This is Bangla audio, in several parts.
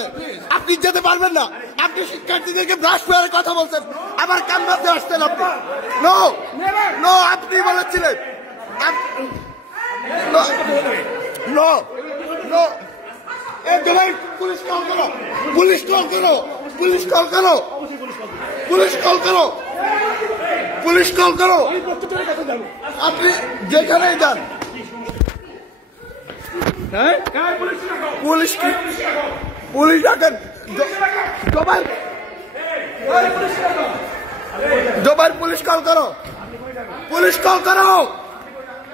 আছে, আপনি যেতে পারবেন না। আপনি শিক্ষার্থীদেরকে ব্রাশ পেয়ারের কথা বলছেন, আবার ক্যাম্পাসে আসছেন আপনি। নো নো, আপনি বলেছিলেন। নো নো, পুলিশ কল করো, পুলিশ কল করো, পুলিশ কল করো, পুলিশ কল করো, পুলিশ কল করো। আপনি যেখানেই যান, পুলিশ কি, পুলিশ ডাকেন। জোবাইর পুলিশ কল করো, পুলিশ কল করো,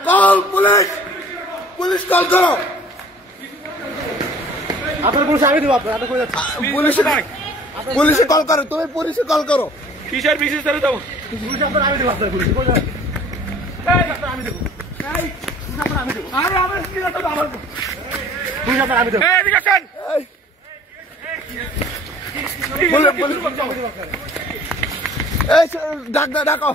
কল পুলিশ, পুলিশ কল করো। আপনার পুলিশ আমি দেবো, আপনার পুলিশে কল করো, তুমি পুলিশে কল করো। কিসের বিশেষ করে দেবো পুলিশ আপনার আমি দেবো, আপনার পুলিশ আমি দেবো, আমি দেবো, আমার পুলিশ আপনার আমি দেবো। ডাকো,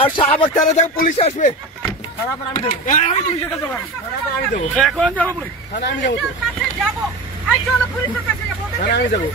আর শাহবাগ থানা থেকে পুলিশ আসবে। আমি দেবো, আমি পুলিশের কাছে আমি দেবো, এখন যাবো পুলিশ আমি যাবো, আমি যাবো।